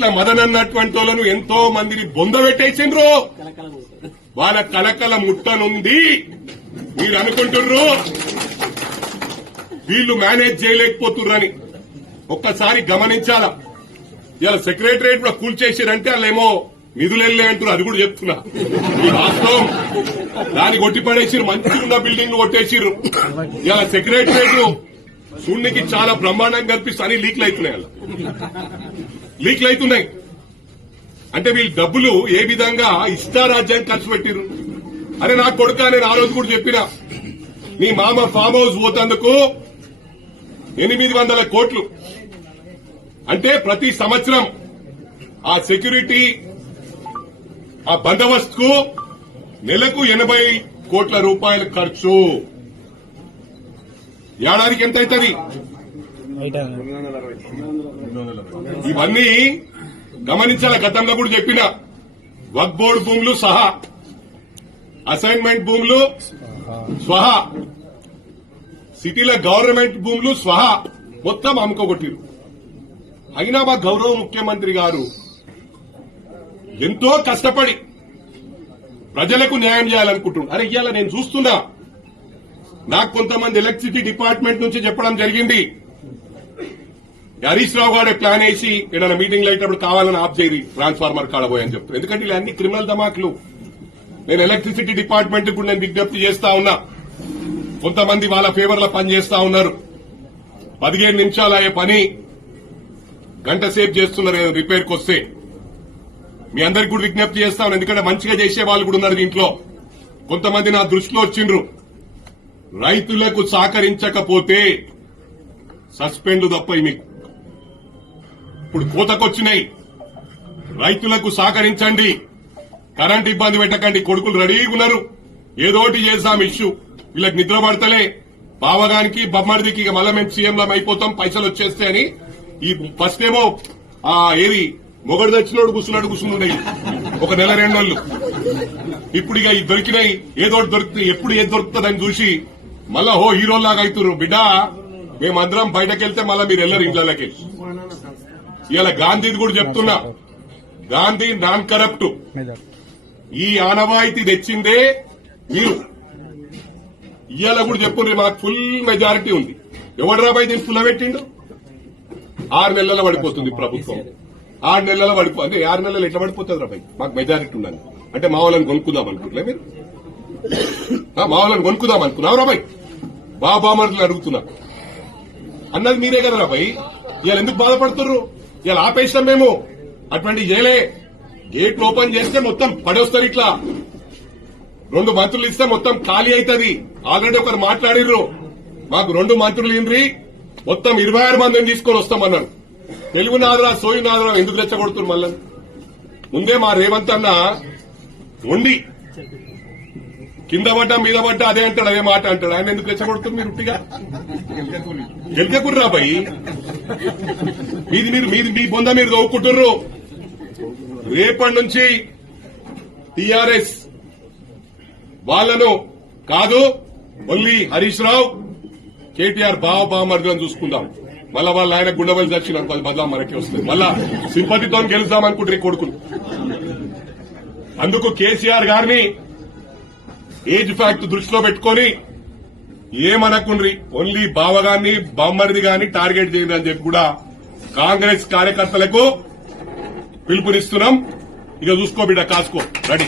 ఇట్లా మదన్ అన్నటువంటి వాళ్ళను ఎంతో మందిని బొందబెట్టేసిండ్రు. వాళ్ళ కలకల ముట్టనుంది. మీరు అనుకుంటున్నారు వీళ్ళు మేనేజ్ చేయలేకపోతున్నారని. ఒక్కసారి గమనించాలా. ఇలా సెక్రటరియట్ కూడా కూల్చేసారంటే వాళ్ళేమో నిధులెళ్ళే అంటారు. అది కూడా చెప్తున్నా. ఈ వాస్తవం. దాన్ని కొట్టిపడేసిరు. మంచిగా ఉన్న బిల్డింగ్ కొట్టేసిరు. ఇలా సెక్రటరియట్ శూన్యకి చాలా బ్రహ్మాండంగా కనిపిస్తుంది. అని లీక్లు అవుతున్నాయి. అంటే వీళ్ళు డబ్బులు ఏ విధంగా ఇష్టారాజ్యాన్ని ఖర్చు పెట్టిరు. అరే నా కొడుక నేను ఆ రోజు కూడా చెప్పినా, నీ మామ ఫామ్ హౌస్ పోతందుకు 800 కోట్లు. అంటే ప్రతి సంవత్సరం ఆ సెక్యూరిటీ ఆ బందోబస్తుకు నెలకు 80 కోట్ల రూపాయల ఖర్చు. ఏడాదికి ఎంత అవుతుంది? ఇవన్నీ గమనించాల. గతంలో కూడా చెప్పిన వక్ఫ్ బోర్డు భూములు సహా, అసైన్మెంట్ భూములు స్వహా, సిటీల గవర్నమెంట్ భూములు స్వహా మొత్తం అమ్ముకోగొట్టిరు. అయినా మా గౌరవ ముఖ్యమంత్రి గారు ఎంతో కష్టపడి ప్రజలకు న్యాయం చేయాలనుకుంటున్నారు. అరే ఇవాళ నేను చూస్తున్నా, నాకు కొంతమంది ఎలక్ట్రిసిటీ డిపార్ట్మెంట్ నుంచి చెప్పడం జరిగింది, హరీష్ రావు గారే ప్లాన్ వేసి ఏదైనా మీటింగ్ అయ్యేటప్పుడు కావాలని ఆఫ్ చేయి ట్రాన్స్ఫార్మర్ కాడబోయని చెప్తారు. ఎందుకంటే ఇలా అన్ని క్రిమినల్ ధమాకులు. నేను ఎలక్ట్రిసిటీ డిపార్ట్మెంట్ కూడా నేను విజ్ఞప్తి చేస్తా ఉన్నా. కొంతమంది వాళ్ళ ఫేవర్ లో పనిచేస్తా ఉన్నారు. 15 నిమిషాలు అయ్యే పని గంట సేపు చేస్తున్నారు రిపేర్కి వస్తే. మీ అందరికి కూడా విజ్ఞప్తి చేస్తా ఉన్నాను. ఎందుకంటే మంచిగా చేసే వాళ్ళు కూడా ఉన్నారు దీంట్లో. కొంతమంది నా దృష్టిలో వచ్చిండ్రు. రైతులకు సహకరించకపోతే సస్పెండ్ తప్ప మీకు ఇప్పుడు కోతకొచ్చినాయి. రైతులకు సహకరించండి, కరెంట్ ఇబ్బంది పెట్టకండి. కొడుకులు రెడీగా ఉన్నారు, ఏదోటి చేద్దాం ఇష్యూ. వీళ్ళకి నిద్ర పడతలే. బావగానికి బొమ్మడిదికి ఇక మళ్ళా మేము సీఎంలం అయిపోతాం పైసలు వచ్చేస్తే అని. ఈ ఫస్ట్ ఏమో ఏది మొగడు తెచ్చినోడు కూర్చున్నాయి ఒక నెల 2 నెలలు. ఇప్పుడు ఇక దొరికినాయి, ఏదోటి దొరుకుతుంది. ఎప్పుడు ఏది దొరుకుతుందని చూసి మళ్ళా హీరోలాగా అవుతున్నారు. బిడ్డ మేమందరం బయటకెళ్తే మళ్ళా మీరు వెళ్ళరు ఇంట్లోకి. ఇలా గాంధీది కూడా చెప్తున్నా, గాంధీ నాన్ కరప్ట్. ఈ ఆనవాయితీ తెచ్చిందే మీరు. ఇవాళ కూడా చెప్పుండ్రి మాకు ఫుల్ మెజారిటీ ఉంది. ఎవడు రాబాయి దీన్ని పుల్లబెట్టిండు? 6 నెలల పడిపోతుంది ప్రభుత్వం. 6 నెలల పడిపోతుంది. 6 నెలలు ఎట్లా పడిపోతుంది రాబాయి? మాకు మెజారిటీ ఉండాలి అంటే మా వాళ్ళని కొనుక్కుందాం అనుకుంటున్నా. మీరు మా వాళ్ళని కొనుక్కుందాం అనుకున్నావు రాబాయి? బాబామర్లు అడుగుతున్నా అన్నది మీరే కదా రాబాయి. ఇవాళ ఎందుకు బాధపడుతున్నారు? ఇవాళ ఆపేసినాం మేము. అటువంటి చేయలే. గేట్లు ఓపెన్ చేస్తే మొత్తం పడేస్తారు. ఇట్లా 2 మంత్రులు ఇస్తే మొత్తం ఖాళీ అవుతుంది. ఆల్రెడీ ఒకరు మాట్లాడిర్రు, మాకు 2 మంత్రులు ఇండ్రి మొత్తం 26 మందిని తీసుకొని వస్తామన్నారు. తెలుగు నాదరా సోయి నాదరా ఎందుకు రెచ్చగొడుతున్నారు? మళ్ళీ ముందే మా రేవంత్ అన్న ఉండి కింద పడ్డా మీద పడ్డా అదే అంటాడు, అదే మాట అంటాడు. ఆయన ఎందుకు రెచ్చగొడుతున్నారు? మీరు ఉట్టిగా గెలికకుర్రా బాయి. మీది మీ బొంద మీరు దవ్వుకుంటుర్రు. రేపటి నుంచి టీఆర్ఎస్ వాళ్లను కాదు, ఓన్లీ హరీష్ రావు కేటీఆర్ బావమర్దులను చూసుకుందాం. మళ్ళా వాళ్ళ ఆయన గుండెవల్లి దక్షిణ బదలా మనకే వస్తుంది. మళ్ళా సింపతితో గెలుద్దాం అనుకుంటారు కొడుకులు. అందుకు కేసీఆర్ గారిని ఏజ్ ఫ్యాక్ట్ దృష్టిలో పెట్టుకుని ఏమనకుండ్రి, ఓన్లీ బావగాన్ని బామ్మరిది గాని టార్గెట్ చేయండి అని చెప్పి కూడా కాంగ్రెస్ కార్యకర్తలకు పిలుపునిస్తున్నాం. ఇక చూసుకో బిడ్డ, కాసుకో రెడీ.